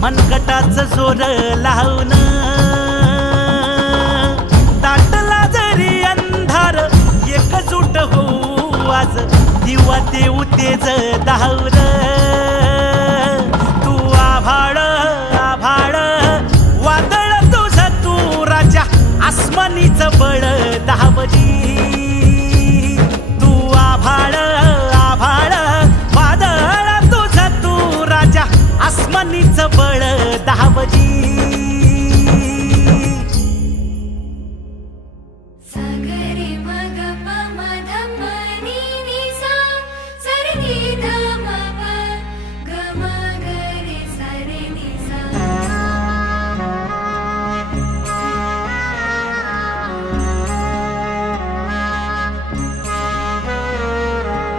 मनगटाचं जोर लावून दाटला जरी अंधार एकजूट होऊ आज दिवा देऊ तेज दावर तू आभाळ आभाळ वादळ तुझं तू राजा आसमानीचं बळ